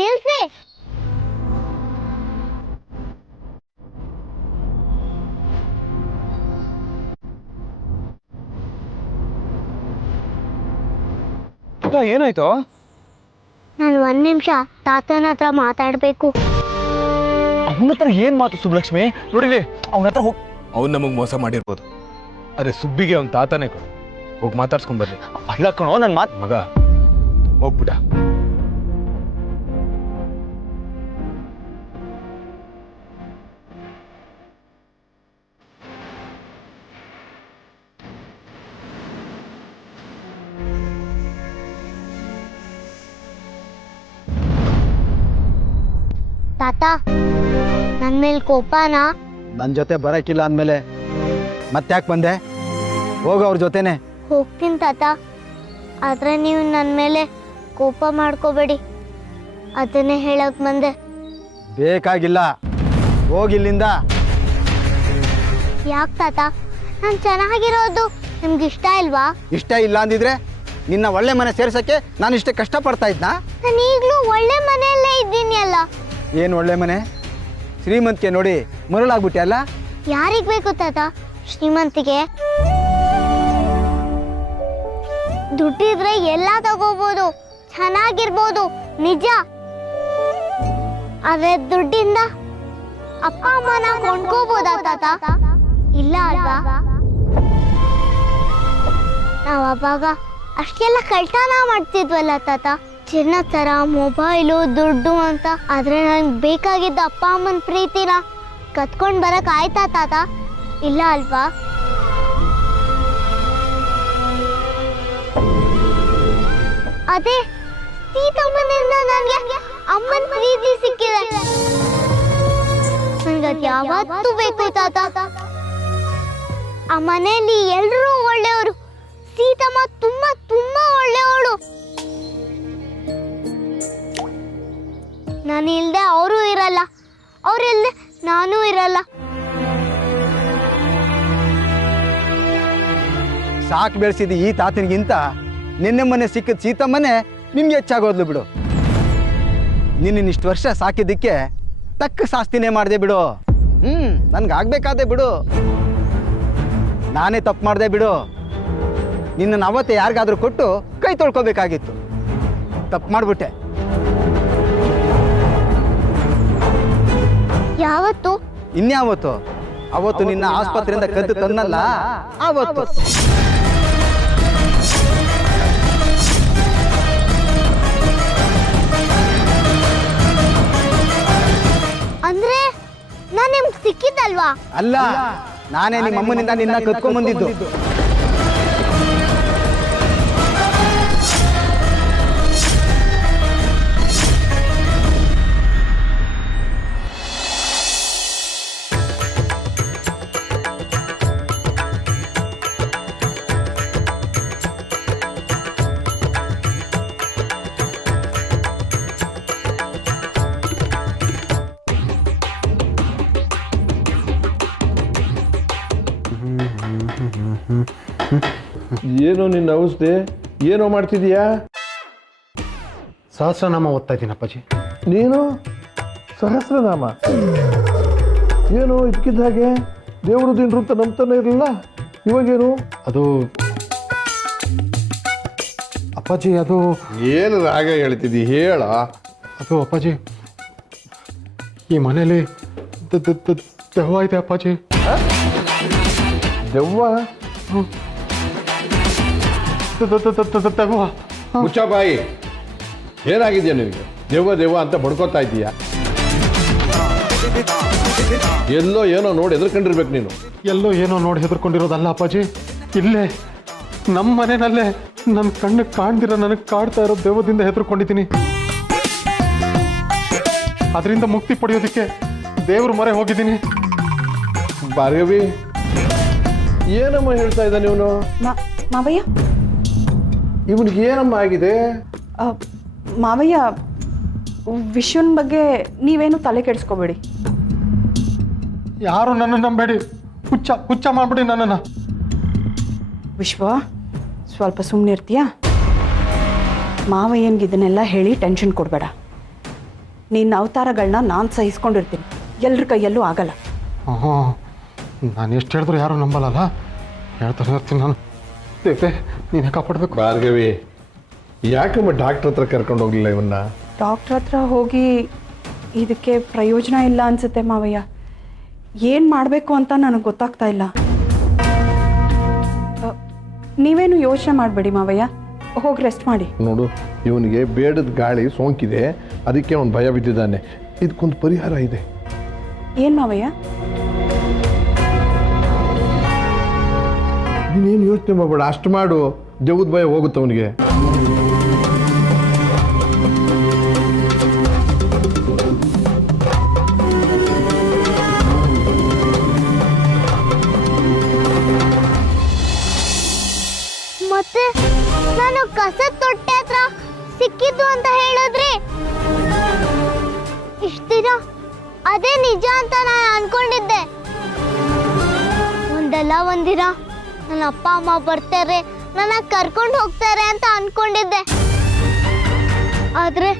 ನಿಲ್ಸಿ. ಏನಾಯ್ತು? ನಾನು 1 ನಿಮಿಷ ತಾತನ ಹತ್ರ ಮಾತಾಡ್ಬೇಕು. ಅವನ ಹತ್ರ ಏನ್ ಮಾತು ಸುಬ್ಲಕ್ಷ್ಮಿ? ನೋಡಿಲಿ, ಅವನ ಹತ್ರ ಹೋಗಿ. ಅವ್ನು ನಮಗ್ ಮೋಸ ಮಾಡಿರ್ಬೋದು, ಅರೆ ಸುಬ್ಬಿಗೆ ಅವ್ನ ತಾತನೇ ಕೊಡು. ಹೋಗಿ ಮಾತಾಡ್ಸ್ಕೊಂಡ್ ಬರ್ಲಿ. ಅಲ್ಲ ಕಣೋ, ನನ್ ಮಾತ್ ಮಗ ಹೋಗ್ಬಿಡ. ತಾತ, ನನ್ ಮೇಲೆ ಕೋಪನಾ? ನನ್ನ ಜೊತೆ ಬರಕ್ಕಿಲ್ಲ ಅಂದಮೇಲೆ ಮತ್ತ್ಯಾಕೆ ಬಂದೆ? ಹೋಗು ಅವ್ರ ಜೊತೆನೆ. ಹೋಗ್ತೀನಿ ತಾತ, ಆದ್ರೆ ನೀವು ನನ್ನ ಮೇಲೆ ಕೋಪ ಮಾಡ್ಕೋಬೇಡಿ, ಅದನ್ನೇ ಹೇಳಕ್ ಬಂದೆ. ಬೇಕಾಗಿಲ್ಲ, ಹೋಗಿಲ್ಲಿಂದ. ಯಾಕೆ ತಾತ? ನಾನು ಚೆನ್ನಾಗಿರೋದು ನಿಮ್ಗೆ ಇಷ್ಟ ಇಲ್ವಾ? ಇಷ್ಟ ಇಲ್ಲ ಅಂದಿದ್ರೆ ನಿನ್ನ ಒಳ್ಳೆ ಮನೆ ಸೇರ್ಸಕ್ಕೆ ನಾನು ಇಷ್ಟೇ ಕಷ್ಟಪಡ್ತಾ ಇದ್ನಾ? ನಾನು ಈಗಲೂ ಒಳ್ಳೆ ಮನೆಯಲ್ಲೇ ಇದ್ದೀನಿ ಅಲ್ಲ. ಏನು ಒಳ್ಳೆ ಮನೆ? ಶ್ರೀಮಂತಿಕೆ ನೋಡಿ ಮರಳಾಗ್ಬಿಟ್ಟೆ ಅಲ್ಲ? ಯಾರಿಗ್ ಬೇಕು ತಾತ ಶ್ರೀಮಂತಿಗೆ? ದುಡ್ಡಿದ್ರೆ ಎಲ್ಲ ತಗೋಬಹುದು, ಚೆನ್ನಾಗಿರ್ಬೋದು, ನಿಜ. ಆದ್ರೆ ದುಡ್ಡಿಂದ ಅಪ್ಪ ಅಮ್ಮನ ಕೊಂಡ್ಕೋಬೋದಾ ತಾತ? ಇಲ್ಲ ಅಲ್ವಾ? ನಾವ್ ಅವಾಗ ಅಷ್ಟೆಲ್ಲ ಕಳ್ತನ ಮಾಡ್ತಿದ್ವಲ್ಲ ತಾತ, ಚಿನ್ನ ತರ, ಮೊಬೈಲು, ದುಡ್ಡು ಅಂತ. ಆದ್ರೆ ನಂಗೆ ಬೇಕಾಗಿದ್ದ ಅಪ್ಪ ಅಮ್ಮನ ಪ್ರೀತಿನ ಕತ್ಕೊಂಡ್ ಬರಕ್ ಆಯ್ತಾ ತಾತ? ಇಲ್ಲ ಅಲ್ವಾ? ಅದೇ ಸೀತಮ್ಮನಿಂದ ನನಗೆ ಅಮ್ಮನ ಪ್ರೀತಿ ಸಿಕ್ಕಿದೆ. ನನ್ಗದ್ ಯಾವತ್ತೂ ಬೇಕು ತಾತ. ಆ ಮನೆಯಲ್ಲಿ ಎಲ್ಲರೂ ಒಳ್ಳೆಯವರು, ಸೀತಮ್ಮ ತುಂಬಾ ತುಂಬಾ ಒಳ್ಳೆಯವಳು. ನಾನು ಇಲ್ದೆ ಅವರು ಇರಲ್ಲ, ಅವ್ರಿಲ್ದೆ ನಾನೂ ಇರಲ್ಲ. ಸಾಕು ಬೆಳೆಸಿದ ಈ ತಾತನಿಗಿಂತ ನಿನ್ನೆ ಮೊನ್ನೆ ಸಿಕ್ಕಿದ ಸೀತಮ್ಮನೆ ನಿಮ್ಗೆ ಹೆಚ್ಚಾಗೋದ್ಲು ಬಿಡು. ನಿನ್ನಿಷ್ಟು ವರ್ಷ ಸಾಕಿದ್ದಕ್ಕೆ ತಕ್ಕ ಶಾಸ್ತಿನೇ ಮಾಡಿದೆ ಬಿಡು. ನನ್ಗಾಗ್ಬೇಕಾದೆ ಬಿಡು. ನಾನೇ ತಪ್ಪು ಮಾಡಿದೆ ಬಿಡು. ನಿನ್ನನ್ನು ಅವತ್ತೇ ಯಾರಿಗಾದ್ರೂ ಕೊಟ್ಟು ಕೈ ತೊಳ್ಕೊಬೇಕಾಗಿತ್ತು. ತಪ್ಪು ಮಾಡ್ಬಿಟ್ಟೆ. ಯಾವತ್ತು? ಇನ್ಯಾವತ್ತು? ಅವತ್ತು ನಿನ್ನ ಆಸ್ಪತ್ರೆಯಿಂದ ಕದ್ದು ತಂದಲ್ಲ, ಆವತ್ತು. ಅಂದ್ರೆ ನಾನು ನಿಮ್ಗೆ ಸಿಕ್ಕಿದ್ದಲ್ವಾ? ಅಲ್ಲ, ನಾನೇ ನಿಮ್ಮ ಅಮ್ಮನಿಂದ ನಿನ್ನ ಕತ್ಕೊಂಡ್ಬಂದಿದ್ದು. ಏನೋ ನಿನ್ನ ಔಷಧಿ, ಏನೋ ಮಾಡ್ತಿದೀಯಾ? ಸಹಸ್ರನಾಮ ಓದ್ತಾ ಇದ್ದೀನಿ ಅಪ್ಪಾಜಿ. ನೀನು ಸಹಸ್ರನಾಮ? ಏನು ಇದಕ್ಕಿದ್ದ ಹಾಗೆ ದೇವರು ದಿನರು ಅಂತ ನಂಬ್ತಾನೆ ಇರಲಿಲ್ಲ, ಇವಾಗೇನು? ಅದು ಅಪ್ಪಾಜಿ, ಅದು ಏನು ರಾಗ ಹೇಳ್ತಿದ್ದಿ ಹೇಳ? ಅದು ಅಪ್ಪಾಜಿ, ಈ ಮನೇಲಿ ದೆವ್ವ ಇದೆ ಅಪ್ಪಾಜಿ. ದೆವ್ವ? ದೆವ್ವ. ಮುಚ್ಚ ಬಾಯಿ. ಏನಾಗಿದ್ಯಾ ನಿನಗೆ? ದೆವ್ವ ದೆವ್ವ ಅಂತ ಬಡ್ಕೋತಾ ಇದ್ದೀಯಾ? ಎಲ್ಲೋ ಏನೋ ನೋಡಿ ಹೆದರ್ಕೊಂಡಿರ್ಬೇಕು ನೀನು. ಎಲ್ಲೋ ಏನೋ ನೋಡಿ ಹೆದರ್ಕೊಂಡಿರೋದಲ್ಲ ಅಪ್ಪಾಜಿ, ಇಲ್ಲೇ ನಮ್ಮ ಮನೆಯಲ್ಲೇ ನನ್ನ ಕಣ್ಣು ಕಾಣ್ದಿರ ನನಗೆ ಕಾಡ್ತಾ ಇರೋ ದೆವ್ವದಿಂದ ಹೆದರ್ಕೊಂಡಿದ್ದೀನಿ. ಅದರಿಂದ ಮುಕ್ತಿ ಪಡೆಯೋದಕ್ಕೆ ದೇವ್ರ ಮೊರೆ ಹೋಗಿದ್ದೀನಿ. ಭಾರ್ಗವಿ, ಏನಮ್ಮ ಹೇಳ್ತಾ ಇದ್ದಾನೆ ಇವನು? ಮಾವಯ್ಯ, ಇವನಿಗೆ ಏನಮ್ಮ ಆಗಿದೆ? ಮಾವಯ್ಯ, ವಿಶ್ವನ ಬಗ್ಗೆ ನೀವೇನು ತಲೆ ಕೆಡಿಸ್ಕೋಬೇಡಿ. ಯಾರು ನನ್ನ ನಂಬೇಡಿ, ಹುಚ್ಚ ಮಾಡ್ಬಿಡಿ ನನ್ನನ್ನು. ವಿಶ್ವ, ಸ್ವಲ್ಪ ಸುಮ್ಮನೆ ಇರ್ತೀಯಾ? ಮಾವಯ್ಯನ್ಗೆ ಇದನ್ನೆಲ್ಲ ಹೇಳಿ ಟೆನ್ಷನ್ ಕೊಡಬೇಡ. ನಿನ್ನ ಅವತಾರಗಳನ್ನ ನಾನು ಸಹಿಸ್ಕೊಂಡಿರ್ತೀನಿ, ಎಲ್ರ ಕೈಯಲ್ಲೂ ಆಗಲ್ಲ. ನಾನು ಎಷ್ಟು ಹೇಳಿದ್ರು ಯಾರೂ ನಂಬಲ್ಲಲ್ಲ, ಹೇಳ್ತಾನೆ ಇರ್ತೀನಿ ನಾನು. ದೇವ್ರೆ ನೀನೇ ಕಾಪಾಡಬೇಕು. ಭಾರ್ಗವಿ, ಯಾಕಮ್ಮ ಡಾಕ್ಟ್ರ್ ಹತ್ರ ಕರ್ಕೊಂಡು ಹೋಗ್ಲಿಲ್ಲ ಇವನ್ನ? ಡಾಕ್ಟ್ರ್ ಹತ್ರ ಹೋಗಿ ಇದಕ್ಕೆ ಪ್ರಯೋಜನ ಇಲ್ಲ ಅನ್ಸುತ್ತೆ ಮಾವಯ್ಯ. ಏನು ಮಾಡಬೇಕು ಅಂತ ನನಗೆ ಗೊತ್ತಾಗ್ತಾ ಇಲ್ಲ. ನೀವೇನು ಯೋಚನೆ ಮಾಡಬೇಡಿ ಮಾವಯ್ಯ, ಹೋಗಿ ರೆಸ್ಟ್ ಮಾಡಿ. ನೋಡು, ಇವನಿಗೆ ಬೇಡದ ಗಾಳಿ ಸೋಂಕಿದೆ, ಅದಕ್ಕೆ ಅವನು ಭಯ ಬಿದ್ದಿದ್ದಾನೆ. ಇದಕ್ಕೊಂದು ಪರಿಹಾರ ಇದೆ. ಏನು ಮಾವಯ್ಯ? ನೀನೇನು ಯೋಚನೆ ಮಾಡಬೇಡ, ಅಷ್ಟು ಮಾಡು, ದೇವದ ಭಯ ಹೋಗುತ್ತೆ ಅವನಿಗೆ. ಮತ್ತೆ ನಾನು ಕಸದ ತೊಟ್ಟೆ ಹತ್ರ ಸಿಕ್ಕಿದ್ದು ಅಂತ ಹೇಳಿದ್ರಿ. ಇಷ್ಟ ದಿನ ಅದೇ ನಿಜ ಅಂತ ನಾನು ಅನ್ಕೊಂಡಿದ್ದೆ. ಒಂದಲ್ಲ ಒಂದಿನ ನನ್ನ ಅಪ್ಪ ಅಮ್ಮ ಬರ್ತಾರೆ, ನನ್ನ ಕರ್ಕೊಂಡು ಹೋಗ್ತಾರೆ ಅಂತ ಅನ್ಕೊಂಡಿದ್ದೆ. ಆದ್ರೆ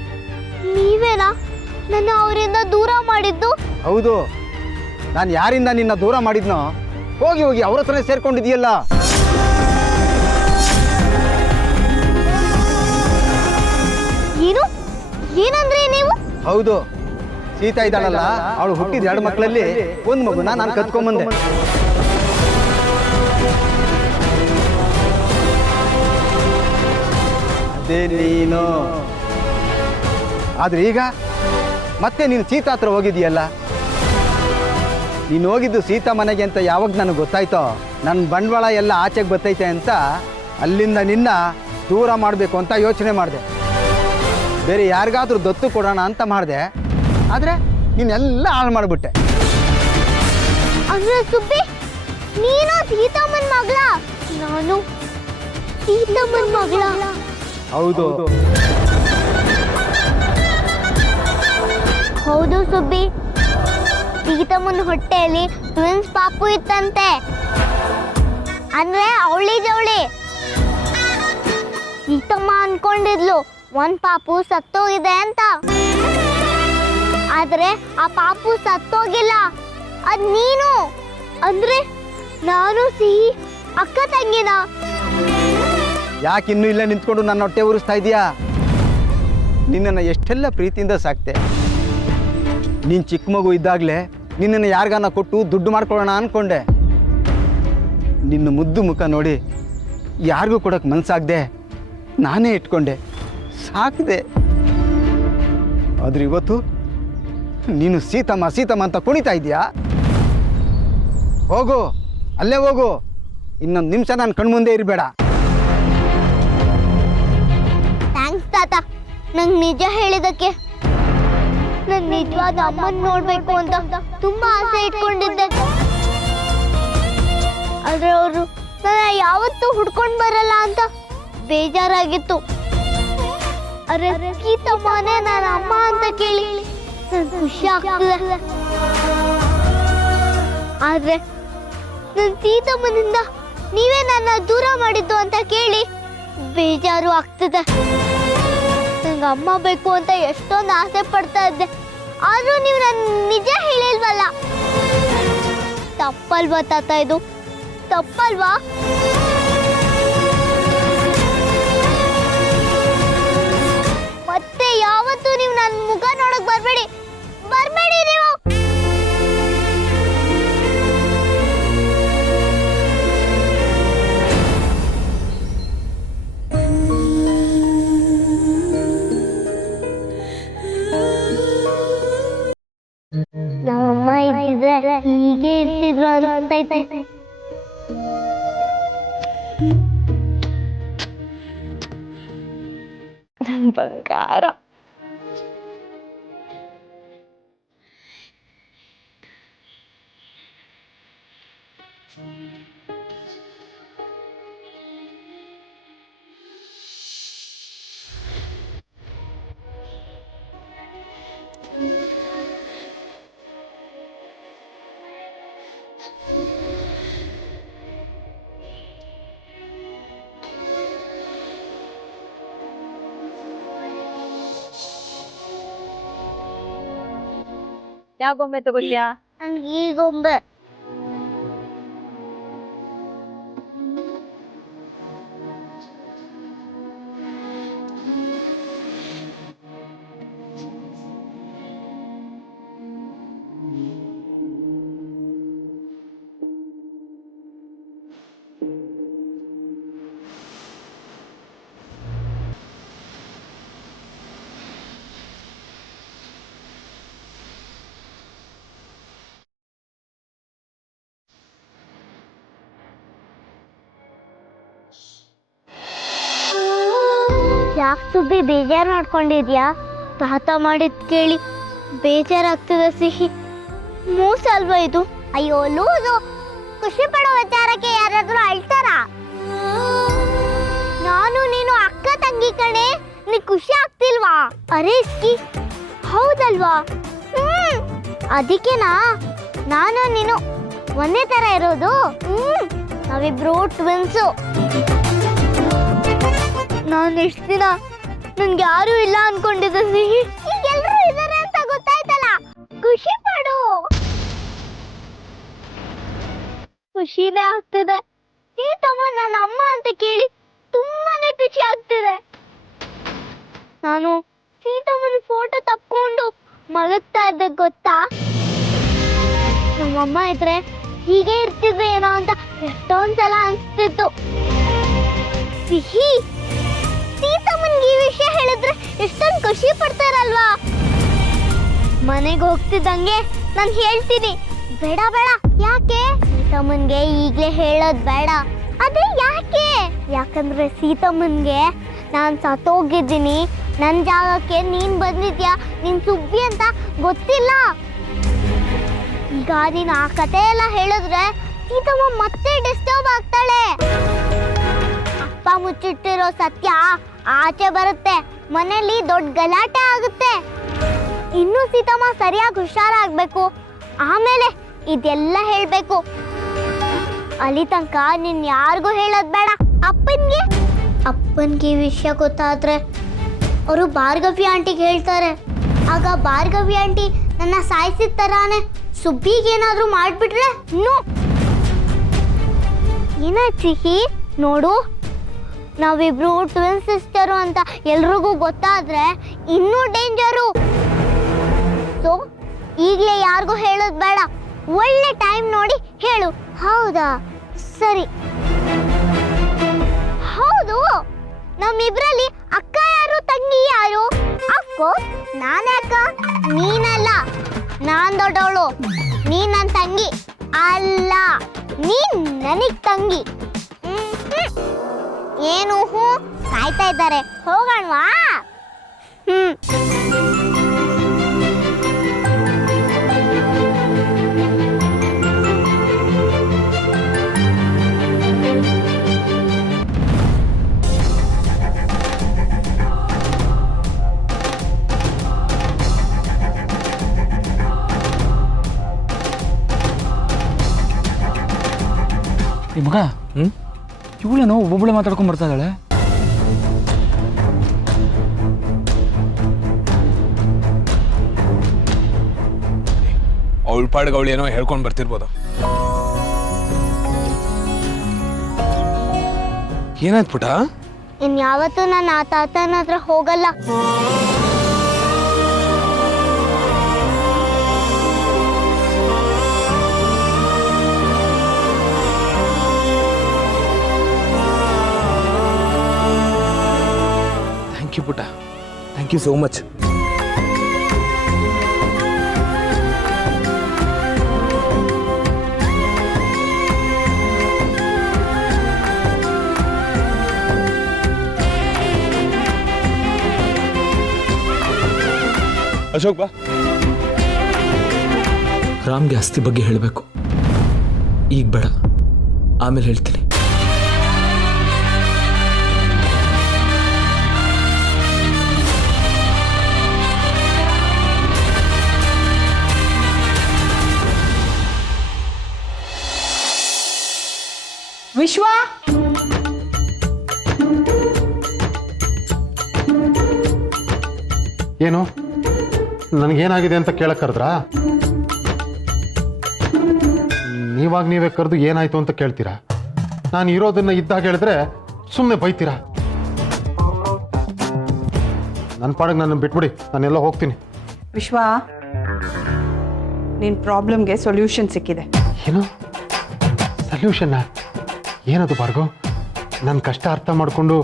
ನೀವೇನಾ ನನ್ನ ಅವರಿಂದ ದೂರ ಮಾಡಿದ್ದು? ಹೌದು, ನಾನು ಯಾರಿಂದ ನಿನ್ನ ದೂರ ಮಾಡಿದ್ನೋ ಹೋಗಿ ಹೋಗಿ ಅವ್ರ ಹತ್ರನೇ ಸೇರ್ಕೊಂಡಿದೆಯಲ್ಲ. ಏನು ಏನಂದ್ರೆ ನೀವು? ಹೌದು, ಸೀತಾ ಇದ್ದಾಳಲ್ಲ, ಅವಳು ಹುಟ್ಟಿದ 2 ಮಕ್ಕಳಲ್ಲಿ ಒಂದು ಮಗುನ ನಾನು ಕತ್ಕೊಂಬಂದೆ. ಅದೇ ನೀನು. ಆದ್ರೆ ಈಗ ಮತ್ತೆ ನೀನು ಸೀತಾ ಹತ್ರ ಹೋಗಿದೀಯಲ್ಲ. ನೀನು ಹೋಗಿದ್ದು ಸೀತಾ ಮನೆಗೆ ಅಂತ ಯಾವಾಗ ನನಗೆ ಗೊತ್ತಾಯ್ತೋ, ನನ್ನ ಬಂಡವಾಳ ಎಲ್ಲ ಆಚೆಗೆ ಬರ್ತೈತೆ ಅಂತ ಅಲ್ಲಿಂದ ನಿನ್ನ ದೂರ ಮಾಡಬೇಕು ಅಂತ ಯೋಚನೆ ಮಾಡಿದೆ. ಬೇರೆ ಯಾರಿಗಾದ್ರೂ ದತ್ತು ಕೊಡೋಣ ಅಂತ ಮಾಡಿದೆ, ಆದರೆ ನೀನೆಲ್ಲ ಹಾಳು ಮಾಡಿಬಿಟ್ಟೆ. ಅಂದ್ರೆ ಸುಬ್ಬಿ, ನೀನು ಸೀತಮ್ಮನ ಮಗಳ, ನಾನು ಸೀತಮ್ಮನ ಮಗಳ. ಹೌದು ಹೌದು ಸುಬ್ಬಿ, ಸೀತಮ್ಮನ ಹೊಟ್ಟೆಯಲ್ಲಿ ಟ್ವಿನ್ಸ್ ಪಾಪು ಇತ್ತಂತೆ. ಅಂದ್ರೆ ಅವಳಿ ಜವಳಿ. ಸೀತಮ್ಮ ಅನ್ಕೊಂಡಿದ್ಲು ಒಂದ್ ಪಾಪು ಸತ್ತೋಗಿದೆ ಅಂತ. ಆದ್ರೆ ಆ ಪಾಪು ಸತ್ತೋಗಿಲ್ಲ, ಅದ್ ನೀನು. ಅಂದ್ರೆ ನಾನು ಸಿಹಿ ಅಕ್ಕ ತಂಗಿನ. ಯಾಕೆ ಇನ್ನೂ ಇಲ್ಲೇ ನಿಂತ್ಕೊಂಡು ನನ್ನ ಹೊಟ್ಟೆ ಉರಿಸ್ತಾ ಇದೀಯಾ? ನಿನ್ನನ್ನು ಎಷ್ಟೆಲ್ಲ ಪ್ರೀತಿಯಿಂದ ಸಾಕ್ತೆ. ನೀನು ಚಿಕ್ಕ ಮಗು ಇದ್ದಾಗಲೇ ನಿನ್ನನ್ನು ಯಾರಿಗಾನ ಕೊಟ್ಟು ದುಡ್ಡು ಮಾಡ್ಕೊಳ್ಳೋಣ ಅಂದ್ಕೊಂಡೆ. ನಿನ್ನ ಮುದ್ದು ಮುಖ ನೋಡಿ ಯಾರಿಗೂ ಕೊಡೋಕೆ ಮನಸ್ಸಾಗದೆ ನಾನೇ ಇಟ್ಕೊಂಡೆ, ಸಾಕಿದೆ. ಆದ್ರೆ ಇವತ್ತು ನೀನು ಸೀತಮ್ಮ ಸೀತಮ್ಮ ಅಂತ ಕುಣಿತಾ ಇದೀಯಾ? ಹೋಗು, ಅಲ್ಲೇ ಹೋಗು. ಇನ್ನೊಂದು ನಿಮಿಷ ನಾನು ಕಣ್ಮುಂದೆ ಇರಬೇಡ. ಥ್ಯಾಂಕ್ಸ್ ತಾತ, ನಂಗೆ ನಿಜ ಹೇಳಿದಕ್ಕೆ. ನಾನು ನಿಜವಾದ ಅಮ್ಮನ್ ನೋಡ್ಬೇಕು ಅಂತ ತುಂಬಾ ಆಸೆ ಇಟ್ಕೊಂಡಿದ್ದೆ. ಆದ್ರೆ ಅವರು ನನ್ನ ಯಾವತ್ತೂ ಹುಡ್ಕೊಂಡು ಬರಲ್ಲ ಅಂತ ಬೇಜಾರಾಗಿತ್ತು. ಅರೆ ಸೀತಮ್ಮನೇ ನನ್ನ ಅಮ್ಮ ಅಂತ ಕೇಳಿ ನನ್ ಖುಷಿ ಆಗ್ತದೆ. ಆದ್ರೆ ನನ್ ಸೀತಮ್ಮನಿಂದ ನೀವೇ ನನ್ನ ದೂರ ಮಾಡಿದ್ದು ಅಂತ ಕೇಳಿ ಬೇಜಾರು ಆಗ್ತದೆ. ನಂಗೆ ಅಮ್ಮ ಬೇಕು ಅಂತ ಎಷ್ಟೊಂದು ಆಸೆ ಪಡ್ತಾ ಇದ್ದೆ, ಆದ್ರೂ ನೀವು ನನ್ನ ನಿಜ ಹೇಳಿಲ್ವಲ್ಲ. ತಪ್ಪಲ್ವಾ ತಾತ, ಇದು ತಪ್ಪಲ್ವಾ? ಮತ್ತೆ ಯಾವತ್ತೂ ನೀವು ನನ್ನ ಮುಖ ನೋಡಕ್ ಬರ್ಬೇಡಿ ನೀವು. ನಮ್ಮಮ್ಮ ಇದ್ದಿದ್ರೆ ಹೀಗೆ ಇರ್ತಿದ್ರು ಅಂತೈತೆ. ಬಂಗಾರ. ಯಾವ ಗೊಂಬೆ ತಗೋತೀಯಾ? ನನ್ಗೆ ಈ ಗೊಂಬೆ. ಯಾಕೆ ಸುಬ್ಬಿ ಬೇಜಾರು ಮಾಡ್ಕೊಂಡಿದ್ಯಾ? ತಾತ ಮಾಡಿದ್ ಕೇಳಿ ಬೇಜಾರಾಗ್ತದೆ ಸಿಹಿ. ಮೋಸ ಅಲ್ವಾ ಇದು? ಅಯ್ಯೋ ಲೂಸು, ಖುಷಿ ಪಡೋ ವಿಚಾರಕ್ಕೆ ಯಾರಾದ್ರೂ ಅಳ್ತಾರ? ನಾನು ನೀನು ಅಕ್ಕ ತಂಗಿ ಕಣೆ, ನೀ ಖುಷಿ ಆಗ್ತಿಲ್ವಾ? ಅರೆ ಇಸ್ಕಿ, ಹೌದಲ್ವಾ? ಅದಕ್ಕೆನಾ ನಾನು ನೀನು ಒಂದೇ ತರ ಇರೋದು. ನಾವಿಬ್ರು ಟ್ವಿನ್ಸು. ನಾನು ಎಷ್ಟು ದಿನ ನನ್ಗೆ ಯಾರು ಇಲ್ಲ ಅನ್ಕೊಂಡಿದ್ದೆ ಸಿಹಿ, ಈಗ ಎಲ್ರು ಇದಾರೆ ಅಂತ ಗೊತ್ತಾಯ್ತಲ್ಲ. ಖುಷಿ ಪಡು. ಖುಷಿನೇ ಆಗ್ತಿದೆ. ಸೀತಮ್ಮ ನನ್ನ ಅಮ್ಮ ಅಂತ ಕೇಳಿ ತುಂಬಾನೇ ಖುಷಿ ಆಗ್ತಿದೆ. ನಾನು ಸೀತಮ್ಮನ ಫೋಟೋ ತಕ್ಕೊಂಡು ಮಲಗ್ತಾ ಇದ್ದೆ ಗೊತ್ತಾ? ನಮ್ಮಮ್ಮ ಇದ್ರೆ ಹೀಗೆ ಇರ್ತಿದ್ದೆ ಏನೋ ಅಂತ ಎಷ್ಟೊಂದ್ಸಲ ಅನ್ಸ್ತಿತ್ತು. ಸಿಹಿ, ಸೀತಮ್ಮನ್ಗೆ ಈ ವಿಷಯ ಹೇಳಿದ್ರೆ ಎಷ್ಟೊಂದು ಖುಷಿ ಪಡ್ತಾರಲ್ವಾ? ಮನೆಗೆ ಹೋಗ್ತಿದ್ದಂಗೆ ನಾನು ಹೇಳ್ತೀನಿ, ಬೇಡ ಬೇಡ. ಯಾಕೆ? ಸೀತಮ್ಮನ್ಗೆ ಈಗ್ಲೇ ಹೇಳೋದ್ ಬೇಡ. ಅದೇ ಯಾಕೆ? ಯಾಕಂದ್ರೆ ಸೀತಮ್ಮನ್ಗೆ ನಾನು ಸತ್ತೋಗಿದ್ದೀನಿ, ನನ್ನ ಜಾಗಕ್ಕೆ ನೀನ್ ಬಂದಿದ್ಯಾ, ನೀನ್ ಸುಬ್ಬಿ ಅಂತ ಗೊತ್ತಿಲ್ಲ. ಈಗ ನೀನು ಆ ಕತೆ ಎಲ್ಲ ಹೇಳಿದ್ರೆ ಸೀತಮ್ಮ ಮತ್ತೆ ಡಿಸ್ಟರ್ಬ್ ಆಗ್ತಾಳೆ. ಅಪ್ಪ ಮುಚ್ಚಿಟ್ಟಿರೋ ಸತ್ಯ ಆಚೆ ಬರುತ್ತೆ, ಮನೇಲಿ ದೊಡ್ಡ ಗಲಾಟೆ ಆಗುತ್ತೆ. ಇನ್ನು ಸೀತಮ್ಮ ಸರಿಯಾಗಿ ಹುಷಾರಾಗ್ಬೇಕು, ಆಮೇಲೆ ಇದೆಲ್ಲ ಹೇಳ್ಬೇಕು. ಅಲ್ಲಿ ತನಕ ನೀನ್ ಯಾರಿಗೂ ಹೇಳೋದ್ ಬೇಡ. ಅಪ್ಪನ್ಗೆ ಈ ವಿಷಯ ಗೊತ್ತಾದ್ರೆ ಅವರು ಭಾರ್ಗವಿ ಆಂಟಿಗೆ ಹೇಳ್ತಾರೆ. ಆಗ ಭಾರ್ಗವಿ ಆಂಟಿ ನನ್ನ ಸಾಯಿಸಿದ ತರಾನೆ ಸುಬ್ಬಿಗೇನಾದ್ರೂ ಮಾಡ್ಬಿಟ್ರೆ ಏನಾಯ್ತು ಸಿಹಿ? ನೋಡು, ನಾವಿಬ್ರು ಟ್ವಿನ್ ಸಿಸ್ಟರು ಅಂತ ಎಲ್ರಿಗೂ ಗೊತ್ತಾದ್ರೆ ಇನ್ನೂ ಡೇಂಜರು. ಸೊ ಈಗಲೇ ಯಾರಿಗೂ ಹೇಳೋದು ಬೇಡ, ಒಳ್ಳೆ ಟೈಮ್ ನೋಡಿ ಹೇಳು. ಹೌದಾ? ಸರಿ. ಹೌದು, ನಮ್ಮಿಬ್ರಲ್ಲಿ ಅಕ್ಕ ಯಾರು, ತಂಗಿ ಯಾರು? ಅಫ್ಕೋರ್ಸ್ ನಾನೇ ಅಕ್ಕ, ನೀನಲ್ಲ. ನಾನ್ ದೊಡ್ಡವಳು, ನೀನ್ ನನ್ನ ತಂಗಿ ಅಲ್ಲ. ನೀನ್ ನನಗ್ ತಂಗಿ. ಏನು ಕಾಯ್ತಾ ಇದ್ದಾರೆ, ಹೋಗೋಣವಾ? ಈ ಮಗ ಇವಳೇನೋ ಒಬ್ಬೊಬ್ಬಳೆ ಮಾತಾಡ್ಕೊಂಡ್ ಬರ್ತಾ ಇದ್ದಾಳೆ. ಅವಳ ಪಾಡ್ಗೆ ಅವಳೇನೋ ಹೇಳ್ಕೊಂಡ್ ಬರ್ತಿರ್ಬೋದು. ಏನಾಯ್ತು ಪುಟ? ಇನ್ಯಾವತ್ತೂ ನಾನು ಆ ತಾತನ ಹತ್ರ ಹೋಗಲ್ಲ. ಥ್ಯಾಂಕ್ ಯು ಪುಟ, thank you so much. Ashok ಬಾ. ರಾಮ್ಗೆ ಆಸ್ತಿ ಬಗ್ಗೆ ಹೇಳಬೇಕು. ಈಗ ಬೇಡ, ಆಮೇಲೆ ಹೇಳ್ತೀನಿ. ವಿಶ್ವ, ಏನು ನನಗೇನಾಗಿದೆ ಅಂತ ಕೇಳಕ್ ಕರೆದ್ರಾ? ನೀವೇ ಕರೆದು ಏನಾಯ್ತು ಅಂತ ಕೇಳ್ತೀರಾ, ನಾನು ಇರೋದನ್ನ ಇದ್ದಾಗ ಹೇಳಿದ್ರೆ ಸುಮ್ಮನೆ ಬೈತೀರಾ. ನನ್ನ ಪಾಡಿಗೆ ನನ್ನ ಬಿಟ್ಬಿಡಿ, ನಾನೆಲ್ಲ ಹೋಗ್ತೀನಿ. ವಿಶ್ವ, ನಿನ್ನ ಪ್ರಾಬ್ಲಮ್ಗೆ ಸೊಲ್ಯೂಷನ್ ಸಿಕ್ಕಿದೆ. ಏನು ಸೊಲ್ಯೂಷನ್ನ? ಏನದು ಭಾರ್ಗವ್? ನನ್ನ ಕಷ್ಟ ಅರ್ಥ ಮಾಡಿಕೊಂಡು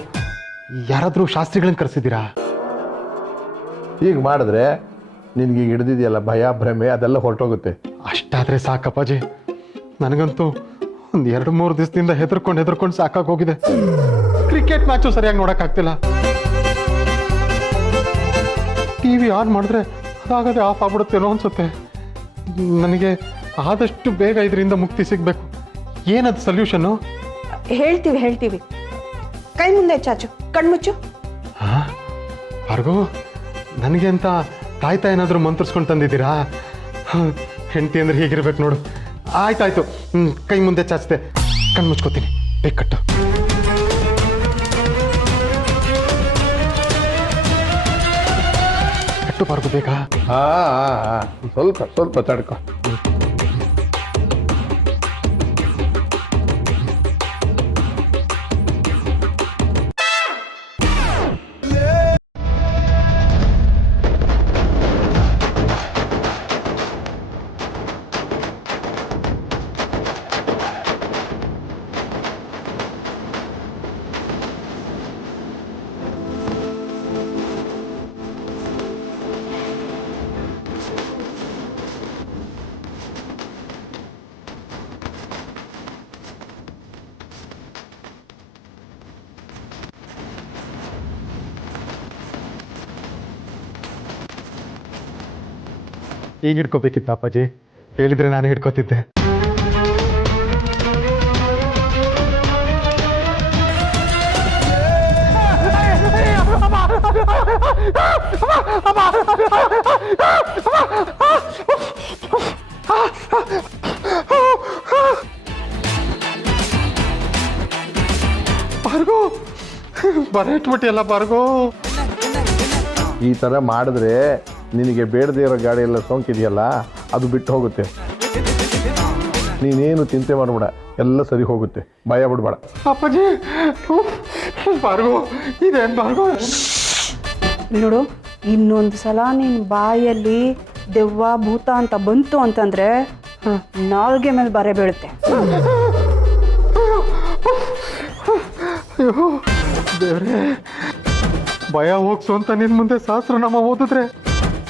ಯಾರಾದರೂ ಶಾಸ್ತ್ರಿಗಳನ್ನ ಕರೆಸಿದ್ದೀರಾ? ಈಗ ಮಾಡಿದ್ರೆ ನಿನಗೆ ಈಗ ಹಿಡ್ದಿದೆಯಲ್ಲ ಭಯ ಭ್ರಮೆ ಅದೆಲ್ಲ ಹೊರಟೋಗುತ್ತೆ. ಅಷ್ಟಾದರೆ ಸಾಕಪ್ಪಾಜಿ. ನನಗಂತೂ ಒಂದು 2-3 ದಿವಸದಿಂದ ಹೆದರ್ಕೊಂಡು ಸಾಕಾಗಿ ಹೋಗಿದೆ. ಕ್ರಿಕೆಟ್ ಮ್ಯಾಚು ಸರಿಯಾಗಿ ನೋಡೋಕ್ಕಾಗ್ತಿಲ್ಲ. TV ಆನ್ ಮಾಡಿದ್ರೆ ಅದಾಗದೆ ಆಫ್ ಆಗ್ಬಿಡುತ್ತೇನೋ ಅನ್ಸುತ್ತೆ. ನನಗೆ ಆದಷ್ಟು ಬೇಗ ಇದರಿಂದ ಮುಕ್ತಿ ಸಿಗಬೇಕು. ಏನದು ಸೊಲ್ಯೂಷನ್ನು? ಹೇಳ್ತೀವಿ. ಕೈ ಮುಂದೆ ಚಾಚು, ಕಣ್ಮುಚ್ಚು. ಹಾಂ ಭಾರ್ಗವ್, ನನಗೆ ಅಂತ ತಾಯ್ತಾ ಏನಾದರೂ ಮಂತ್ರಿಸ್ಕೊಂಡು ತಂದಿದ್ದೀರಾ? ಹೆಂಡತಿ ಅಂದ್ರೆ ಹೀಗಿರ್ಬೇಕು ನೋಡು. ಆಯ್ತಾಯ್ತು, ಕೈ ಮುಂದೆ ಚಾಚಿದೆ, ಕಣ್ಣು ಮುಚ್ಕೋತೀನಿ. ಬೇಕಟ್ಟು ಕಟ್ಟು ಭಾರ್ಗವ್ ಬೇಕಾ? ಸ್ವಲ್ಪ ತಡ್ಕೊ. ಈಗ ಹಿಡ್ಕೋಬೇಕಿತ್ತು ಅಪ್ಪಾಜಿ, ಹೇಳಿದ್ರೆ ನಾನು ಹಿಡ್ಕೋತಿದ್ದೆ. ಭಾರ್ಗವ್, ಬರ ಇಟ್ಬಿಟ್ಟಿಯಲ್ಲ ಭಾರ್ಗವ್. ಈ ಥರ ಮಾಡಿದ್ರೆ ನಿನಗೆ ಬೇಡದೇ ಇರೋ ಗಾಡಿ ಎಲ್ಲ ಸೋಂಕಿದೆಯಲ್ಲ ಅದು ಬಿಟ್ಟು ಹೋಗುತ್ತೆ. ನೀನೇನು ಚಿಂತೆ ಮಾಡಬೇಡ, ಎಲ್ಲ ಸರಿ ಹೋಗುತ್ತೆ, ಭಯ ಬಿಡಬೇಡ. ಅಪ್ಪಾಜಿ, ಭಾರ್ಗವ್, ಇದೇನು ಭಾರ್ಗವ್? ನೋಡು, ಇನ್ನೊಂದು ಸಲ ನಿನ್ನ ಬಾಯಲ್ಲಿ ದೆವ್ವ ಭೂತ ಅಂತ ಬಂತು ಅಂತಂದ್ರೆ ನಾಲ್ಗೆ ಮೇಲೆ ಬರೆ ಬೀಳುತ್ತೆ. ಅಯ್ಯೋ ದೇವ್ರೇ, ಭಯ ಹೋಗ್ಸು ಅಂತ ನಿನ್ನ ಮುಂದೆ ಸಹಸ್ರನಾಮ ಓದಿದ್ರೆ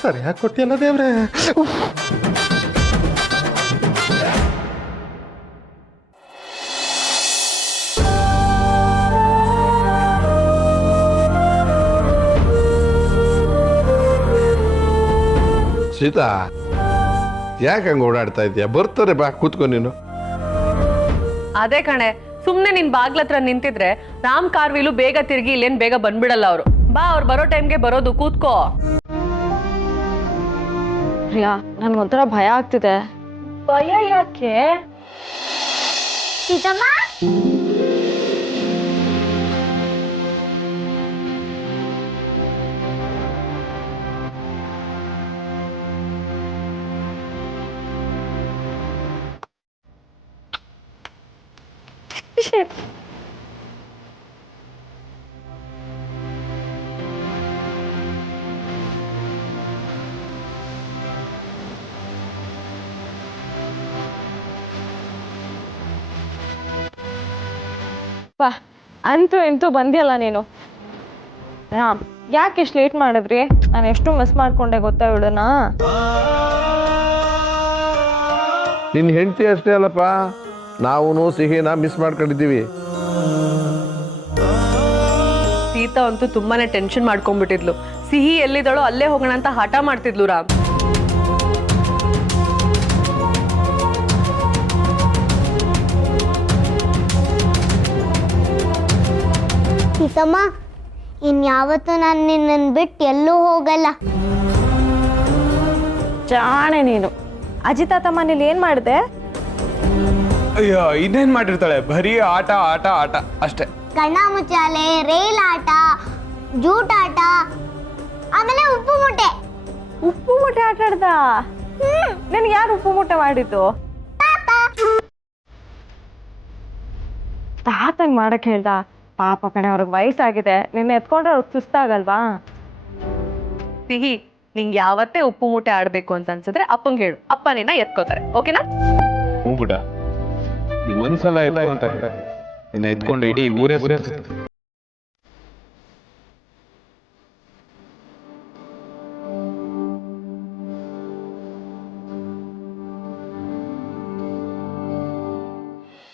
ಸರಿಯಾಗಿ ಕೊಟ್ಟಿಯಲ್ಲ ದೇವ್ರೆ. ಸೀತಾ, ಯಾಕೆ ಹಂಗೆ ಓಡಾಡ್ತಾ ಇದೆಯಾ? ಬರ್ತಾರೆ, ಬಾ ಕೂತ್ಕೊ ನೀನು. ಅದೇ ಕಣೆ, ಸುಮ್ನೆ ನಿನ್ ಬಾಗ್ಲತ್ರ ನಿಂತಿದ್ರೆ ರಾಮ್ ಕಾರ್ವಿಲು ಬೇಗ ತಿರ್ಗಿ ಇಲ್ಲೇನ್ ಬೇಗ ಬಂದ್ಬಿಡಲ್ಲ ಅವರು. ಬಾ, ಅವ್ರು ಬರೋ ಟೈಮ್ಗೆ ಬರೋದು, ಕೂತ್ಕೋ. ಪ್ರಿಯಾ, ನನ್ಗೊಂಥರ ಭಯ ಆಗ್ತಿದೆ. ಭಯ ಯಾಕೆ? ಸೀತಮ್ಮ, ಬಾ, ಅಂತೂ ಇಂತೂ ಬಂದಿಯಲ್ಲ ನೀನು. ರಾಮ್, ಯಾಕೆ ಇಷ್ಟು ಲೇಟ್ ಮಾಡಿದ್ರಿ? ನಾನು ಎಷ್ಟು ಮಿಸ್ ಮಾಡ್ಕೊಂಡೆ ಗೊತ್ತಾ ಇವಳನ್ನ. ನಿನ್ನ ಹೆಂಡತಿ ಅಷ್ಟೇ ಅಲ್ಲಪ್ಪ, ನಾವು ಸಿಹಿನ ಮಿಸ್ ಮಾಡ್ಕೊಂಡಿದ್ದೀವಿ. ಸೀತಾ ಅಂತೂ ತುಂಬಾನೇ ಟೆನ್ಷನ್ ಮಾಡ್ಕೊಂಡ್ಬಿಟ್ಟಿದ್ಲು. ಸಿಹಿ ಎಲ್ಲಿದಳೋ ಅಲ್ಲೇ ಹೋಗೋಣ ಅಂತ ಹಠ ಮಾಡ್ತಿದ್ಲು ರಾಮ್. ಸೀತಮ್ಮ, ಇನ್ಯಾವತ್ತೂ ನಾನು ನಿನ್ನನ್ನು ಬಿಟ್ಟು ಎಲ್ಲೂ ಹೋಗಲ್ಲ. ಜಾಣೆ ನೀನು. ಅಜ್ಜಿ ತಾತ ಮನೇಲಿ ಏನ್ ಮಾಡಿದೆ? ಅಯ್ಯೋ, ಇನ್ನೇನ್ ಮಾಡಿರ್ತಾಳೆ, ಬರೀ ಆಟ ಆಟ ಆಟ ಅಷ್ಟೇ. ಕಣ್ಣ ಮುಚ್ಚಾಲೆ, ರೈಲ್ ಆಟ, ಜೂಟಾಟ, ಆಮೇಲೆ ಉಪ್ಪು ಮೂಟೆ. ಉಪ್ಪು ಮೂಟೆ ಆಟ ಆಡ್ದ? ನಿನ್ಗೆ ಯಾರು ಉಪ್ಪು ಮೂಟೆ ಮಾಡಿದ್ದು? ತಾತಂಗೆ ಮಾಡಕ್ಕೆ ಹೇಳ್ದ. ಪಾಪ ಕಣೆ, ಅವ್ರಿಗೆ ವಯಸ್ಸಾಗಿದೆ, ನಿನ್ನೆ ಎತ್ಕೊಂಡ್ರೆ ಅವ್ರಿಗೆ ಸುಸ್ತಾಗಲ್ವಾ? ಸಿಹಿ, ನಿಂಗೆ ಯಾವತ್ತೇ ಉಪ್ಪು ಮೂಟೆ ಆಡ್ಬೇಕು ಅಂತ ಅನ್ಸಿದ್ರೆ ಅಪ್ಪಂಗೆ ಹೇಳು, ಅಪ್ಪ ನಿನ್ನ ಎತ್ಕೋತಾರೆ. ಓಕೆನಾ? ಹ್ಞೂ ಬಿಡ, ಒಂದ್ಸಲ ಇಲ್ಲ ಅಂತ ನಿನ್ನ ಎತ್ಕೊಂಡು ಇಡೀ ಊರೇ